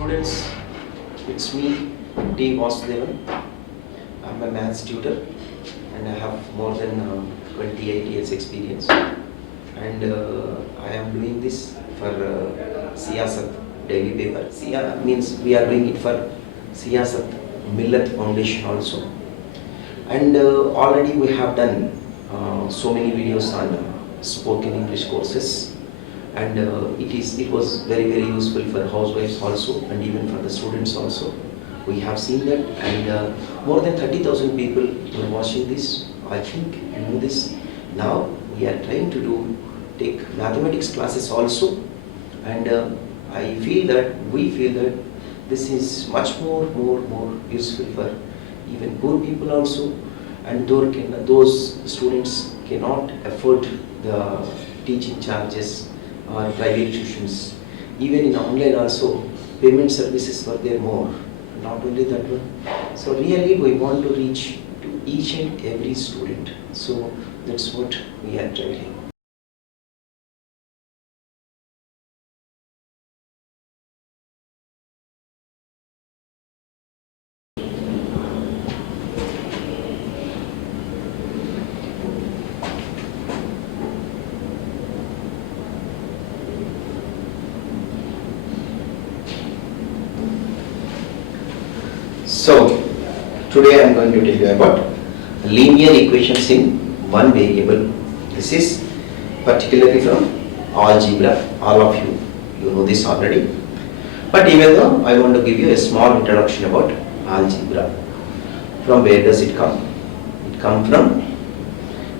Students, it's me, T. Vasudevan. I'm a maths tutor and I have more than 28 years experience. And I am doing this for Siasat daily paper. Sia means we are doing it for Siasat Millet Foundation also. And already we have done so many videos on spoken English courses. And it was very useful for housewives also and even for the students also. We have seen that, and more than 30,000 people were watching this. I think you know this. Now we are trying to take mathematics classes also, and we feel that this is much more useful for even poor people also, and those students cannot afford the teaching charges or private tuitions. Even in online also, payment services were there more. Not only that one. So really we want to reach to each and every student. So that's what we are trying. So, today I am going to tell you about linear equations in one variable. This is particularly from algebra. All of you know this already. But even though I want to give you a small introduction about algebra. From where does it come? It comes from,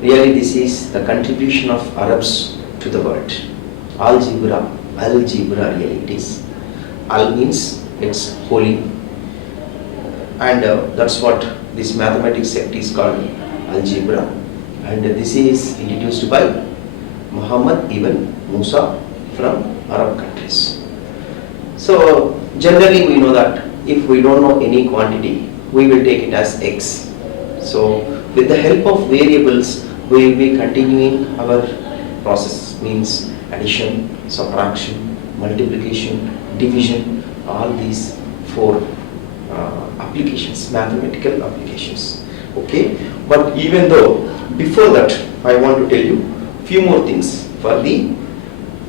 really this is the contribution of Arabs to the world. Algebra really it is. Al means it's holy. And that's what this mathematics sect is called, algebra. And this is introduced by Muhammad ibn Musa from Arab countries. So generally we know that if we don't know any quantity, we will take it as x. So with the help of variables, we will be continuing our process, means addition, subtraction, multiplication, division, all these four applications, mathematical applications. Okay, but even though before that I want to tell you few more things for the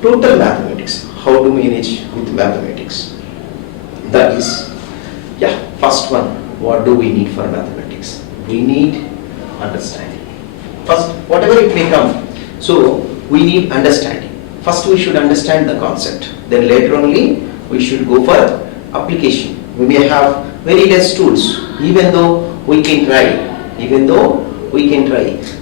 total mathematics, how to manage with mathematics. That is, first one, what do we need for mathematics? We need understanding. First, whatever it may come, so we need understanding. First we should understand the concept, then later only we should go for application. We may have very less tools, even though we can try.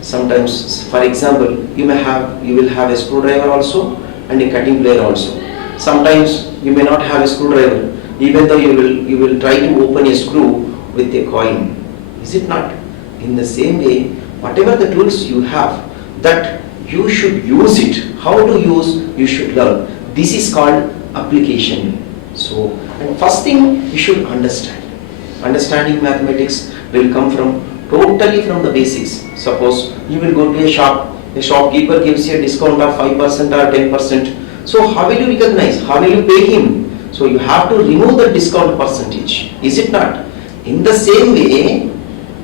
Sometimes, for example, you will have a screwdriver also and a cutting plier also. Sometimes you may not have a screwdriver, even though you will try to open a screw with a coin. Is it not? In the same way, whatever the tools you have, that you should use it. How to use, you should learn. This is called application. So, and first thing you should understand. Understanding mathematics will come totally from the basics. Suppose you will go to a shop, the shopkeeper gives you a discount of 5% or 10%. So how will you recognize? How will you pay him? So you have to remove the discount percentage. Is it not? In the same way,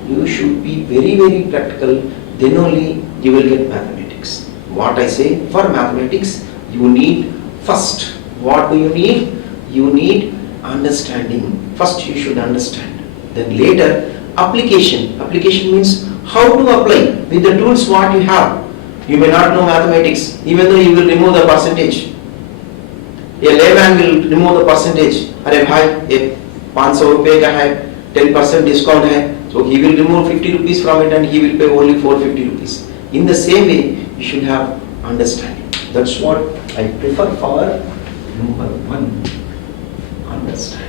you should be very practical. Then only you will get mathematics. What I say, for mathematics, you need first. What do you need? You need understanding. First you should understand. Then later application. Application means how to apply with the tools what you have. You may not know mathematics, even though you will remove the percentage. A layman will remove the percentage. अरे भाई ये 500 रुपए का है, 10% discount है, so he will remove 50 rupees from it and he will pay only 450 rupees. In the same way, you should have understanding. That's what I prefer for number one. Understand.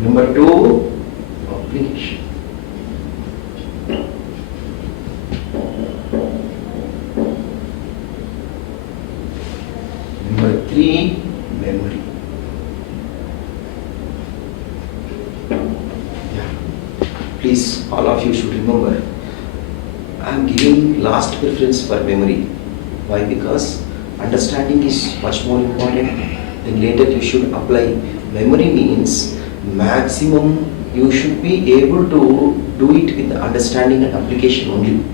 Number two, application. Number three, memory. Please, all of you should remember I am giving last preference for memory. Why? Because understanding is much more important. Then later you should apply. Memory means maximum you should be able to do it with the understanding and application only.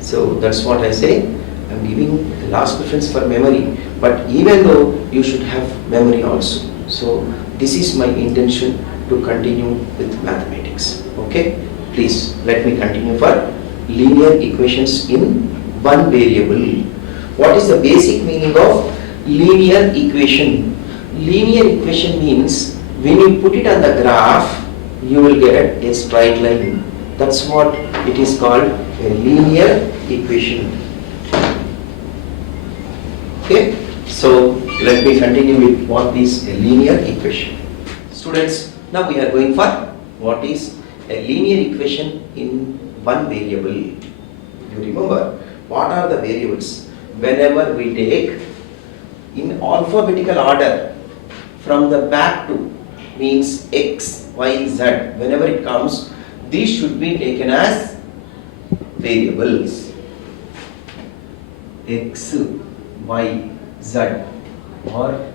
So that's what I say. I'm giving the last preference for memory. But even though you should have memory also. So this is my intention to continue with mathematics. Okay? Please let me continue for linear equations in one variable. What is the basic meaning of linear equation? Linear equation means when you put it on the graph, you will get a straight line. That's what it is called, a linear equation. Okay, so let me continue with what is a linear equation. Students, now we are going for what is a linear equation in one variable. You remember what are the variables? Whenever we take in alphabetical order from the back to means x, y, z, whenever it comes, these should be taken as variables. X, y, z or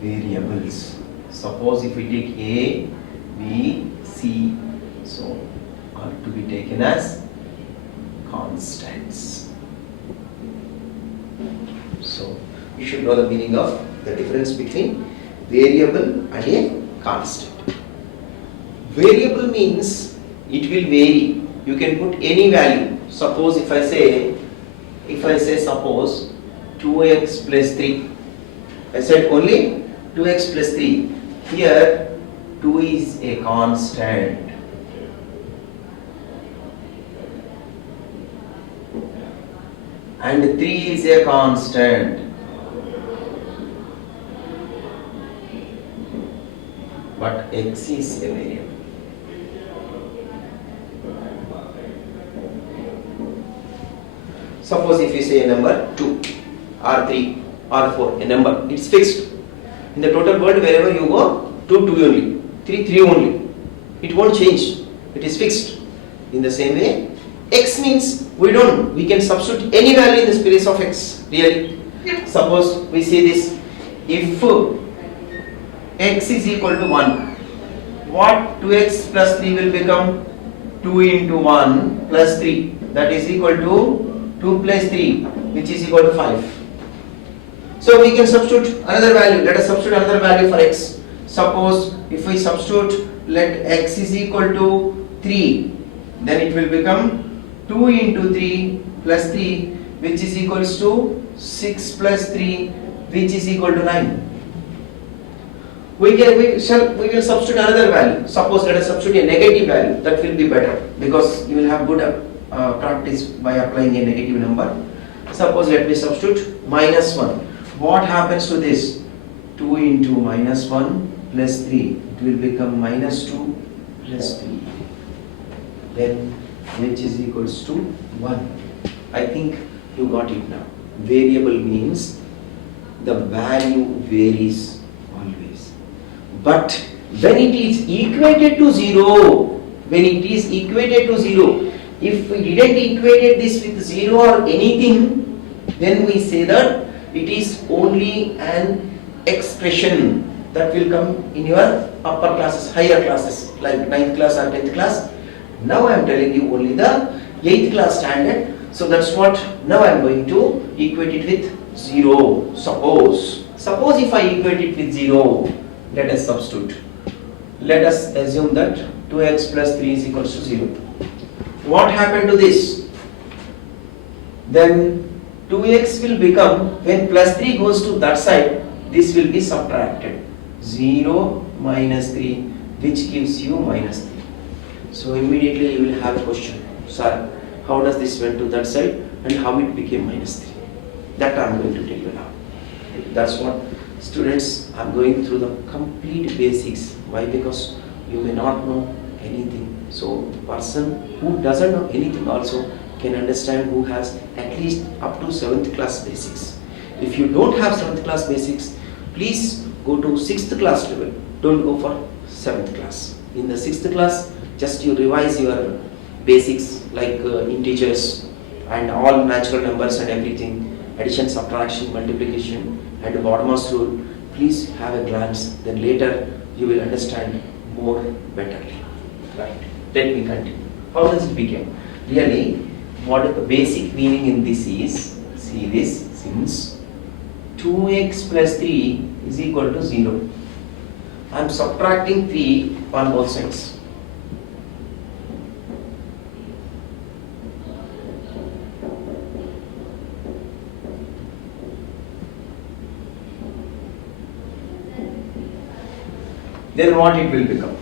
variables. Suppose if we take A, B, C, so are to be taken as constants. So you should know the meaning of the difference between variable and a constant. Variable means it will vary. You can put any value. Suppose if I say suppose 2x plus 3. I said only 2x plus 3. Here 2 is a constant. And 3 is a constant. But x is a variable. Suppose if you say a number 2 or 3 or 4, a number, it's fixed. In the total world, wherever you go, 2, 2 only, 3, 3 only. It won't change. It is fixed. In the same way, x means we can substitute any value in the place of x. Really? Suppose we say this, if x is equal to 1, what 2x plus 3 will become? 2 into 1 plus 3, that is equal to 2 plus 3, which is equal to 5. So we can substitute another value. Let us substitute another value for x. Suppose if we substitute, let x is equal to 3, then it will become 2 into 3 plus 3, which is equals to 6 plus 3, which is equal to 9. We will substitute another value. Suppose let us substitute a negative value. That will be better because you will have good practice by applying a negative number. Suppose let me substitute minus 1. What happens to this? 2 into minus 1 plus 3. It will become minus 2 plus 3. Then which is equals to 1. I think you got it now. Variable means the value varies always. But when it is equated to 0, if we didn't equate this with 0 or anything, then we say that it is only an expression that will come in your upper classes, higher classes like 9th class or 10th class. Now I am telling you only the 8th class standard. So that's what now I am going to equate it with 0. Suppose if I equate it with 0, let us substitute. Let us assume that 2x plus 3 is equals to 0. What happened to this? Then 2x will become, when plus 3 goes to that side, this will be subtracted. 0 minus 3, which gives you minus 3. So immediately you will have a question. Sir, how does this went to that side and how it became minus 3? That I am going to tell you now. That's what students are going through the complete basics. Why? Because you may not know anything. So person who doesn't know anything also can understand, who has at least up to 7th class basics. If you don't have 7th class basics, please go to 6th class level. Don't go for 7th class. In the 6th class, just you revise your basics like integers and all natural numbers and everything, addition, subtraction, multiplication and Bottomless rule. Please have a glance, then later you will understand more betterly. Right. Let me continue. How does it begin? Really, what the basic meaning in this is, see this, since 2x plus 3 is equal to 0. I am subtracting 3 on both sides. Then what it will become?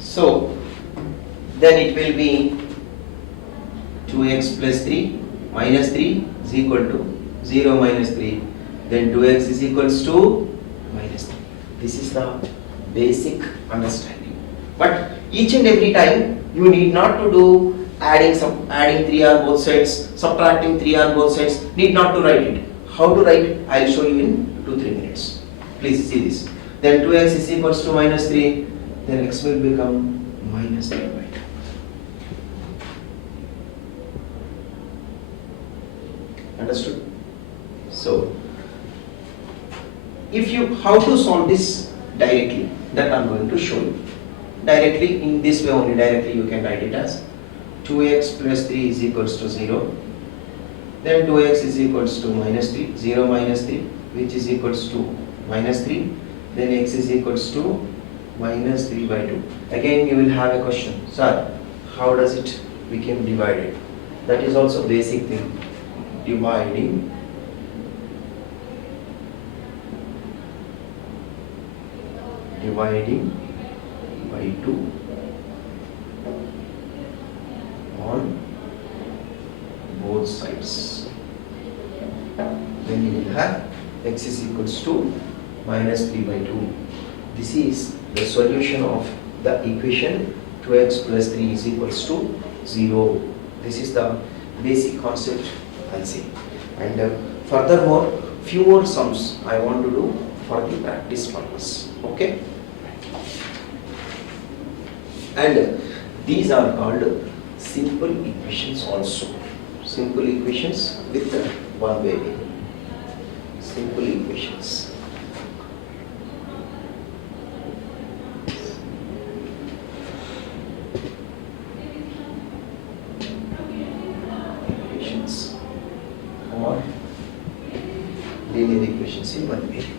So, then it will be 2x plus 3 minus 3 is equal to 0 minus 3. Then 2x is equals to minus 3. This is the basic understanding. But each and every time you need not to do adding 3 on both sides, subtracting 3 on both sides, need not to write it. How to write? I will show you in 2-3 minutes. Please see this. Then 2x is equals to minus 3. Then x will become minus 3 by 2. Understood? So, how to solve this directly, that I am going to show you. Directly, in this way only, directly you can write it as 2x plus 3 is equals to 0. Then 2x is equals to minus 3, 0 minus 3, which is equals to minus 3. Then x is equals to minus 3 by 2. Again you will have a question, sir, how does it become divided? That is also basic thing. Dividing by 2 on both sides. Then you will have x is equals to minus 3 by 2. This is the solution of the equation 2x plus 3 is equals to 0. This is the basic concept, I'll say. And furthermore, few more sums I want to do for the practice purpose. Okay? And these are called simple equations also. Simple equations with one variable. Simple equations. Equations or linear equations in one variable.